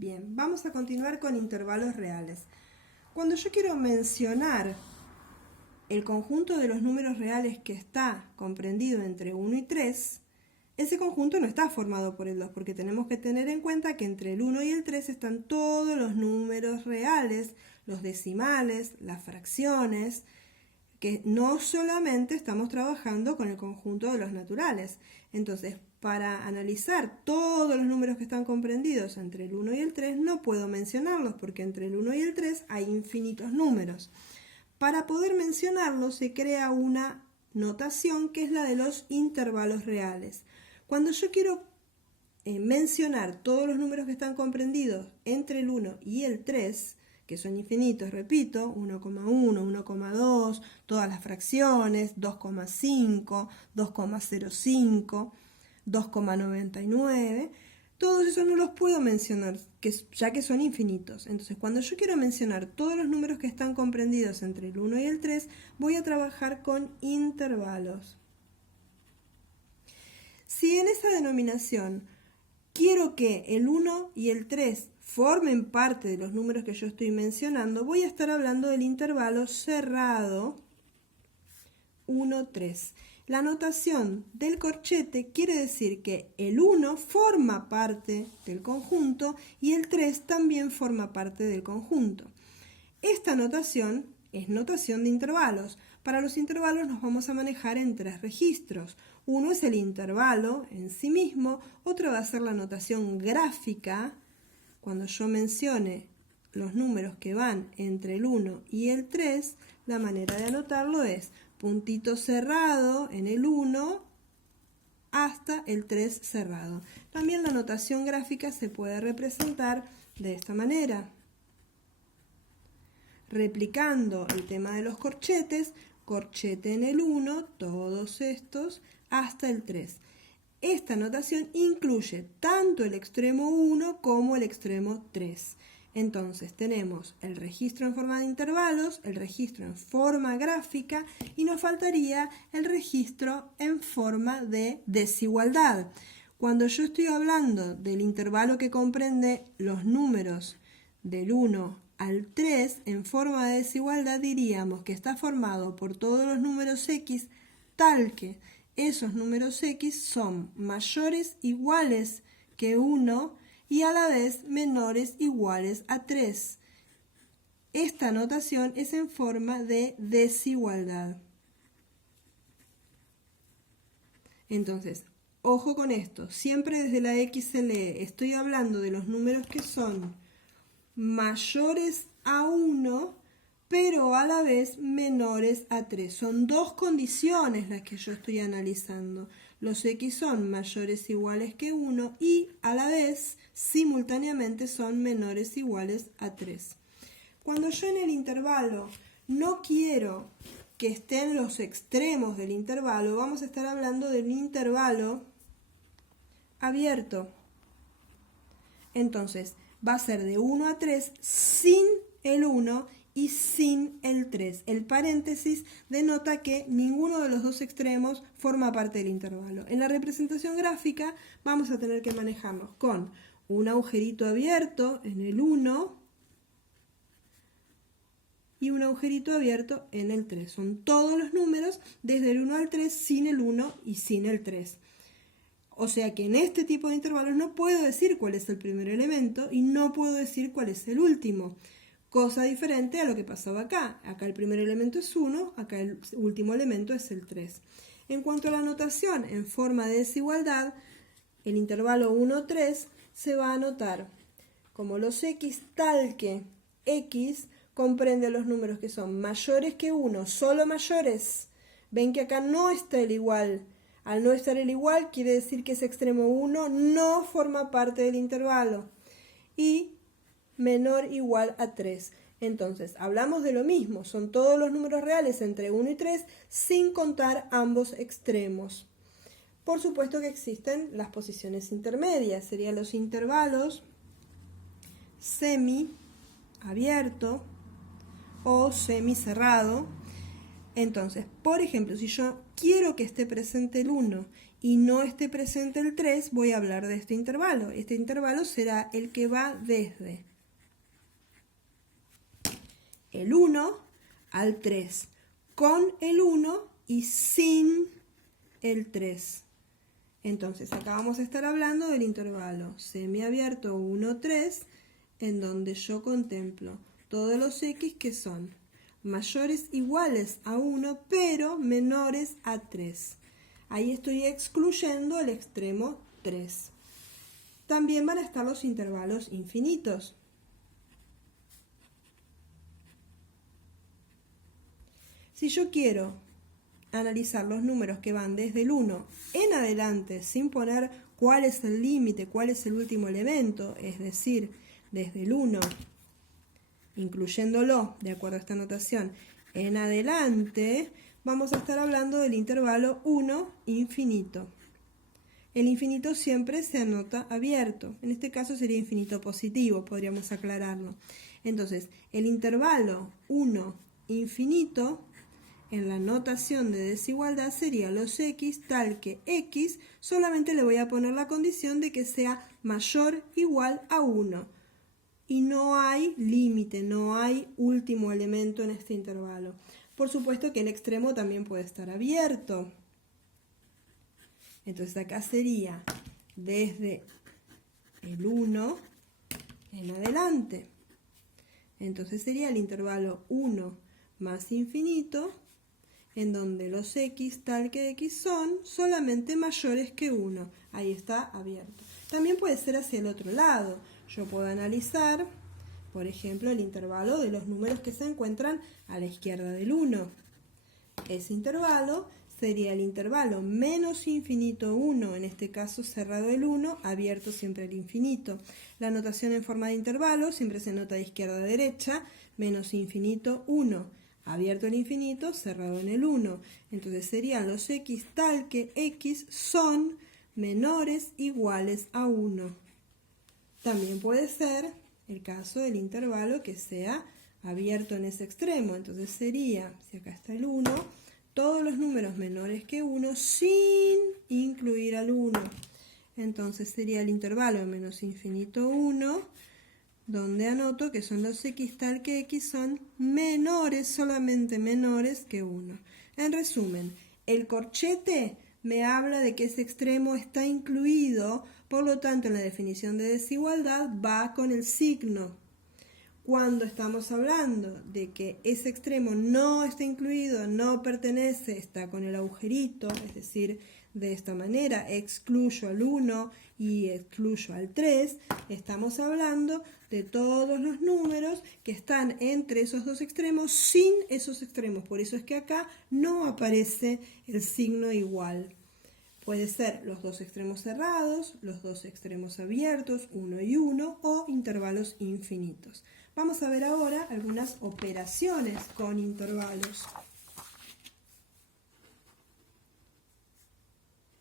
Bien, vamos a continuar con intervalos reales. Cuando yo quiero mencionar el conjunto de los números reales que está comprendido entre 1 y 3, ese conjunto no está formado por el 2, porque tenemos que tener en cuenta que entre el 1 y el 3 están todos los números reales, los decimales, las fracciones, que no solamente estamos trabajando con el conjunto de los naturales. Entonces, para analizar todos los números que están comprendidos entre el 1 y el 3, no puedo mencionarlos, porque entre el 1 y el 3 hay infinitos números. Para poder mencionarlos se crea una notación que es la de los intervalos reales. Cuando yo quiero mencionar todos los números que están comprendidos entre el 1 y el 3, que son infinitos, repito, 1,1, 1,2, todas las fracciones, 2,5, 2,05, 2,99, todos esos no los puedo mencionar, ya que son infinitos. Entonces, cuando yo quiero mencionar todos los números que están comprendidos entre el 1 y el 3, voy a trabajar con intervalos. Si en esa denominación quiero que el 1 y el 3 formen parte de los números que yo estoy mencionando, voy a estar hablando del intervalo cerrado 1, 3. La notación del corchete quiere decir que el 1 forma parte del conjunto y el 3 también forma parte del conjunto. Esta notación es notación de intervalos. Para los intervalos nos vamos a manejar en 3 registros. Uno es el intervalo en sí mismo, otro va a ser la notación gráfica. Cuando yo mencione los números que van entre el 1 y el 3, la manera de anotarlo es puntito cerrado en el 1 hasta el 3 cerrado. También la notación gráfica se puede representar de esta manera. Replicando el tema de los corchetes, corchete en el 1, todos estos, hasta el 3. Esta notación incluye tanto el extremo 1 como el extremo 3. Entonces tenemos el registro en forma de intervalos, el registro en forma gráfica y nos faltaría el registro en forma de desigualdad. Cuando yo estoy hablando del intervalo que comprende los números del 1 al 3 en forma de desigualdad, diríamos que está formado por todos los números x tal que esos números x son mayores iguales que 1 y a la vez menores iguales a 3. Esta notación es en forma de desigualdad. Entonces, ojo con esto, siempre desde la X se lee, estoy hablando de los números que son mayores a 1, pero a la vez menores a 3. Son dos condiciones las que yo estoy analizando. Los X son mayores iguales que 1 y a la vez, simultáneamente, son menores iguales a 3. Cuando yo en el intervalo no quiero que estén los extremos del intervalo, vamos a estar hablando del intervalo abierto. Entonces, va a ser de 1 a 3 sin el 1 y sin el 3. El paréntesis denota que ninguno de los dos extremos forma parte del intervalo. En la representación gráfica vamos a tener que manejarnos con un agujerito abierto en el 1 y un agujerito abierto en el 3. Son todos los números desde el 1 al 3 sin el 1 y sin el 3. O sea que en este tipo de intervalos no puedo decir cuál es el primer elemento y no puedo decir cuál es el último. Cosa diferente a lo que pasaba acá. Acá el primer elemento es 1, acá el último elemento es el 3. En cuanto a la notación en forma de desigualdad, el intervalo 1, 3 se va a anotar como los x tal que x comprende los números que son mayores que 1, solo mayores. Ven que acá no está el igual. Al no estar el igual quiere decir que ese extremo 1 no forma parte del intervalo. Y menor igual a 3. Entonces, hablamos de lo mismo, son todos los números reales entre 1 y 3 sin contar ambos extremos. Por supuesto que existen las posiciones intermedias, serían los intervalos semi-abierto o semi-cerrado. Entonces, por ejemplo, si yo quiero que esté presente el 1 y no esté presente el 3, voy a hablar de este intervalo. Este intervalo será el que va desde el 1 al 3, con el 1 y sin el 3. Entonces, acá vamos a estar hablando del intervalo semiabierto 1, 3, en donde yo contemplo todos los x que son mayores iguales a 1, pero menores a 3. Ahí estoy excluyendo el extremo 3. También van a estar los intervalos infinitos. Si yo quiero analizar los números que van desde el 1 en adelante, sin poner cuál es el límite, cuál es el último elemento, es decir, desde el 1, incluyéndolo, de acuerdo a esta notación, en adelante, vamos a estar hablando del intervalo 1 infinito. El infinito siempre se anota abierto. En este caso sería infinito positivo, podríamos aclararlo. Entonces, el intervalo 1 infinito, en la notación de desigualdad sería los x tal que x, solamente le voy a poner la condición de que sea mayor o igual a 1. Y no hay límite, no hay último elemento en este intervalo. Por supuesto que el extremo también puede estar abierto. Entonces acá sería desde el 1 en adelante. Entonces sería el intervalo 1 más infinito, en donde los x tal que x son solamente mayores que 1. Ahí está abierto. También puede ser hacia el otro lado. Yo puedo analizar, por ejemplo, el intervalo de los números que se encuentran a la izquierda del 1. Ese intervalo sería el intervalo menos infinito 1, en este caso cerrado el 1, abierto siempre el infinito. La notación en forma de intervalo siempre se nota de izquierda a derecha, menos infinito 1. Abierto el infinito, cerrado en el 1. Entonces serían los x tal que x son menores iguales a 1. También puede ser el caso del intervalo que sea abierto en ese extremo. Entonces sería, si acá está el 1, todos los números menores que 1 sin incluir al 1. Entonces sería el intervalo menos infinito 1, donde anoto que son los x tal que x son menores, solamente menores que 1. En resumen, el corchete me habla de que ese extremo está incluido, por lo tanto en la definición de desigualdad va con el signo. Cuando estamos hablando de que ese extremo no está incluido, no pertenece, está con el agujerito, es decir, de esta manera, excluyo al 1 y excluyo al 3, estamos hablando de todos los números que están entre esos dos extremos sin esos extremos. Por eso es que acá no aparece el signo igual. Puede ser los dos extremos cerrados, los dos extremos abiertos, 1 y 1, o intervalos infinitos. Vamos a ver ahora algunas operaciones con intervalos.